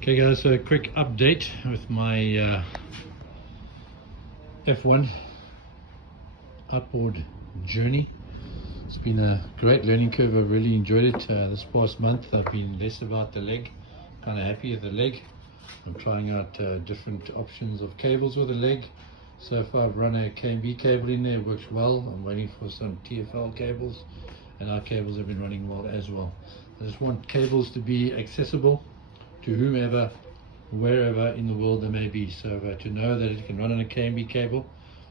Okay guys, so a quick update with my F1 outboard journey. It's been a great learning curve. I've really enjoyed it. This past month I've been less about the leg, kind of happy with the leg. I'm trying out different options of cables with the leg. So far I've run a KMB cable in there, it works well. I'm waiting for some TFL cables, and our cables have been running well as well. I just want cables to be accessible to whomever, wherever in the world they may be. So to know that it can run on a KMB cable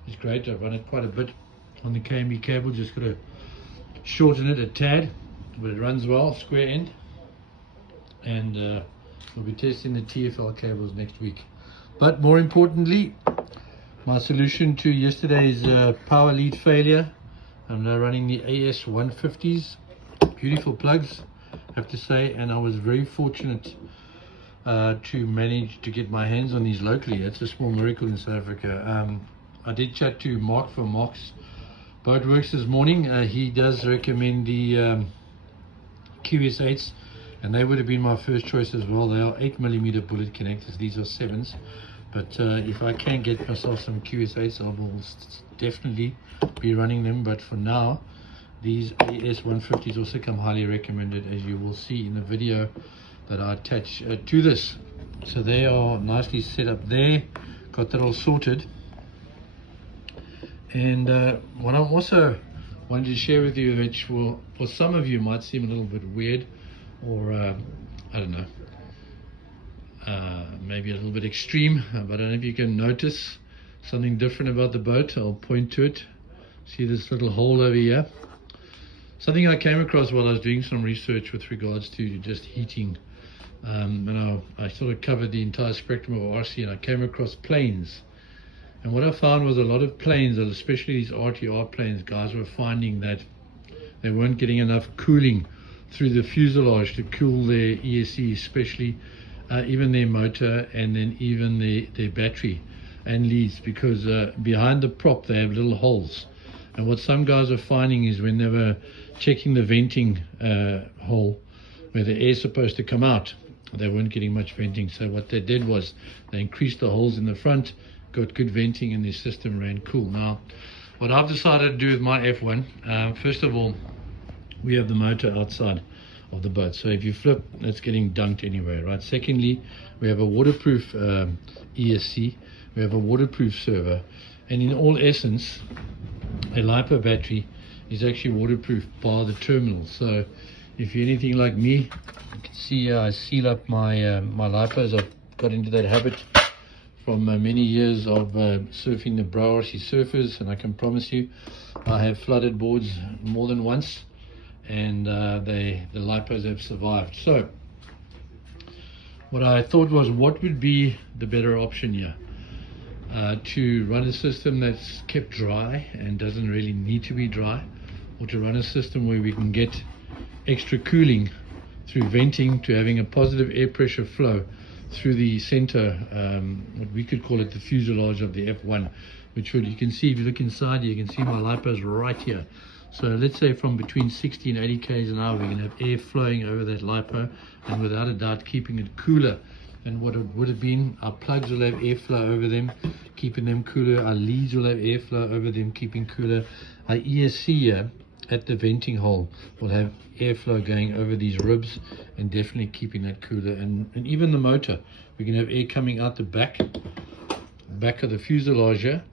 is great. I've run it quite a bit on the KMB cable, just got to shorten it a tad, but it runs well, square end. And we'll be testing the TFL cables next week. But more importantly, my solution to yesterday's power lead failure, I'm now running the AS150s, beautiful plugs I have to say, and I was very fortunate to manage to get my hands on these locally. It's a small miracle in South Africa. I did chat to Mark from Mark's Boatworks this morning. He does recommend the QS8s, and they would have been my first choice as well. They are 8mm bullet connectors, these are 7s, but if I can get myself some QS8s, I will definitely be running them. But for now, these AS150s also come highly recommended, as you will see in the video that I attach to this. So they are nicely set up there, got that all sorted. And what I also wanted to share with you, which will for some of you might seem a little bit weird, or I don't know, maybe a little bit extreme, but I don't know if you can notice something different about the boat. I'll point to it. See this little hole over here? Something I came across while I was doing some research with regards to just heating. And I sort of covered the entire spectrum of RC, and I came across planes. And what I found was a lot of planes, especially these RTR planes, guys were finding that they weren't getting enough cooling through the fuselage to cool their ESC, especially even their motor, and then even their battery and leads, because behind the prop they have little holes. And what some guys are finding is when they were checking the venting hole where the air is supposed to come out, they weren't getting much venting. So what they did was they increased the holes in the front, got good venting, and their system ran cool. Now what I've decided to do with my F1, first of all, we have the motor outside of the boat, so if you flip, it's getting dunked anyway, right? Secondly, we have a waterproof ESC, we have a waterproof servo, and in all essence a lipo battery is actually waterproof bar the terminal. So if you're anything like me, you can see I seal up my my lipos. I've got into that habit from many years of surfing the Bro RC surfers, and I can promise you I have flooded boards more than once, and the lipos have survived. So what I thought was, what would be the better option here? To run a system that's kept dry and doesn't really need to be dry, or to run a system where we can get extra cooling through venting, to having a positive air pressure flow through the center, what we could call it the fuselage of the F1, which would, you can see if you look inside, you can see my lipos right here. So let's say from between 60 and 80 k's an hour, we can have air flowing over that lipo, and without a doubt keeping it cooler than what it would have been. Our plugs will have airflow over them, keeping them cooler. Our leads will have airflow over them, keeping cooler. Our ESC here at the venting hole will have airflow going over these ribs and definitely keeping that cooler. And even the motor, we can have air coming out the back of the fuselage here,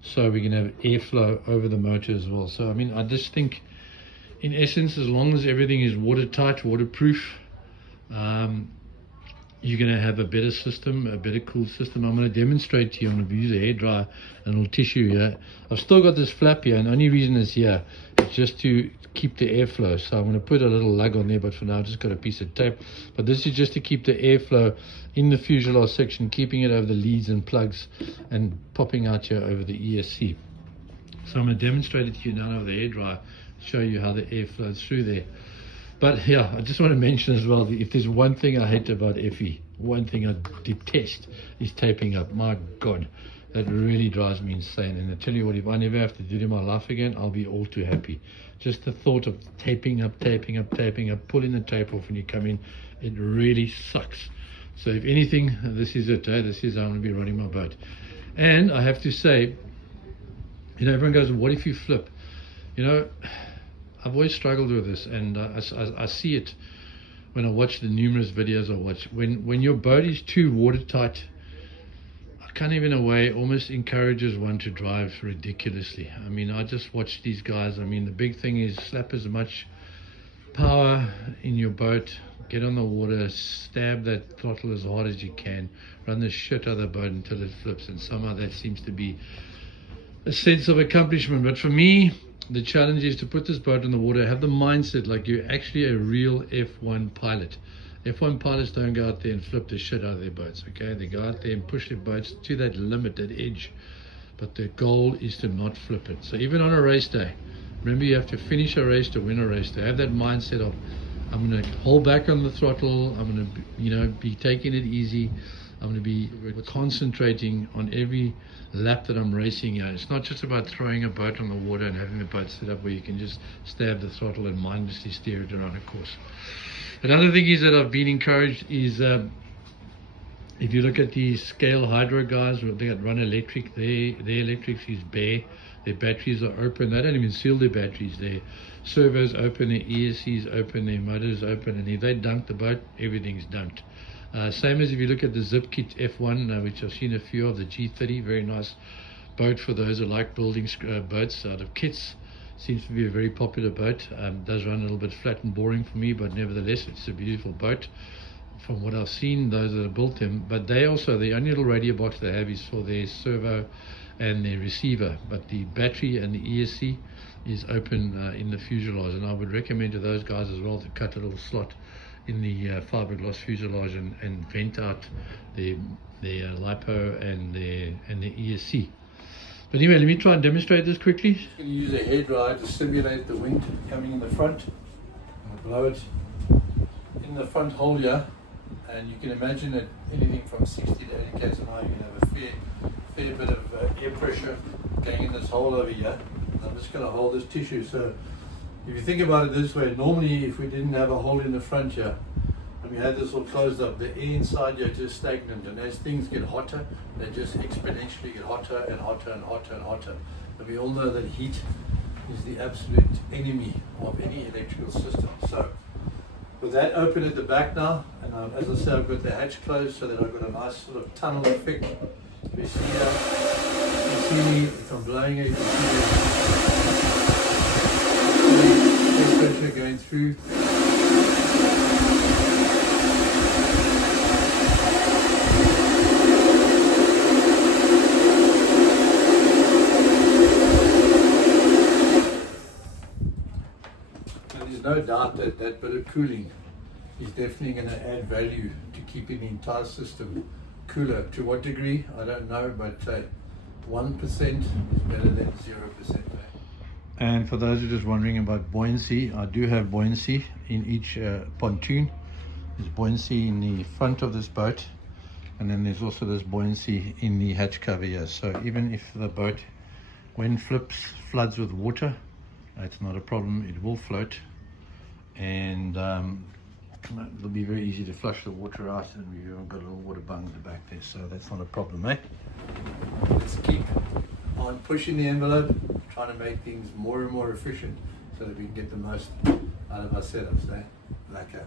so we can have airflow over the motor as well. So I mean, I just think in essence, as long as everything is watertight, waterproof, you're going to have a better system, a better cool system. I'm going to demonstrate to you. I'm going to use a hairdryer and a little tissue here. I've still got this flap here, and the only reason it's here is just to keep the airflow. So I'm going to put a little lug on there, but for now I've just got a piece of tape. But this is just to keep the airflow in the fuselage section, keeping it over the leads and plugs, and popping out here over the ESC. So I'm going to demonstrate it to you now with the hairdryer, show you how the air flows through there. But yeah, I just want to mention as well, if there's one thing I hate about FE, one thing I detest, is taping up. My God, that really drives me insane. And I tell you what, if I never have to do it in my life again, I'll be all too happy. Just the thought of taping up, pulling the tape off when you come in, it really sucks. So if anything, this is it. This is how I'm going to be running my boat. And I have to say, you know, everyone goes, what if you flip? You know, I've always struggled with this, and I see it when I watch the numerous videos I watch. When your boat is too watertight, kind of in a way almost encourages one to drive ridiculously. I mean, I just watch these guys. I mean, the big thing is slap as much power in your boat, get on the water, stab that throttle as hard as you can, run the shit out of the boat until it flips, and somehow that seems to be a sense of accomplishment. But for me, the challenge is to put this boat in the water, have the mindset like you're actually a real F1 pilot. F1 pilots don't go out there and flip the shit out of their boats, okay? They go out there and push their boats to that limit, that edge. But the goal is to not flip it. So even on a race day, remember you have to finish a race to win a race. To have that mindset of, I'm going to hold back on the throttle, I'm going to, you know, be taking it easy. I'm going to be concentrating on every lap that I'm racing. You know, it's not just about throwing a boat on the water and having the boat set up where you can just stab the throttle and mindlessly steer it around a course. Another thing is that I've been encouraged is if you look at the scale hydro guys, they run electric, their electrics is bare, their batteries are open, they don't even seal their batteries, their servos open, their ESCs open, their motors open, and if they dunk the boat, everything's dunked. Same as if you look at the Zip Kit F1, which I've seen a few of, the G30, very nice boat for those who like building boats out of kits. Seems to be a very popular boat. Does run a little bit flat and boring for me, but nevertheless it's a beautiful boat from what I've seen, those that have built them. But they also, the only little radio box they have is for their servo and their receiver, but the battery and the ESC is open in the fuselage, and I would recommend to those guys as well to cut a little slot in the fiberglass fuselage and vent out their lipo and their ESC. But anyway, let me try and demonstrate this quickly. I'm just going to use a hairdryer to simulate the wind coming in the front. I'll blow it in the front hole here, and you can imagine that anything from 60 to 80 k's an hour, you can have a fair bit of air pressure going in this hole over here. And I'm just going to hold this tissue. So if you think about it this way, normally if we didn't have a hole in the front here, and we had this all closed up, the air inside here just stagnant, and as things get hotter, they just exponentially get hotter and hotter and hotter and hotter. And we all know that heat is the absolute enemy of any electrical system. So with that open at the back now, and as I said, I've got the hatch closed so that I've got a nice sort of tunnel effect. You see here, you can see me, if I'm blowing it, you can see the air pressure going through. No doubt that that bit of cooling is definitely going to add value to keeping the entire system cooler. To what degree, I don't know, but 1% is better than 0%. And for those who are just wondering about buoyancy, I do have buoyancy in each pontoon. There's buoyancy in the front of this boat, and then there's also this buoyancy in the hatch cover here. So even if the boat, when flips, floods with water, it's not a problem, it will float. And it'll be very easy to flush the water out, and we've got a little water bung in the back there, so that's not a problem, eh? Let's keep on pushing the envelope, trying to make things more and more efficient so that we can get the most out of our setups, eh? Lacquer.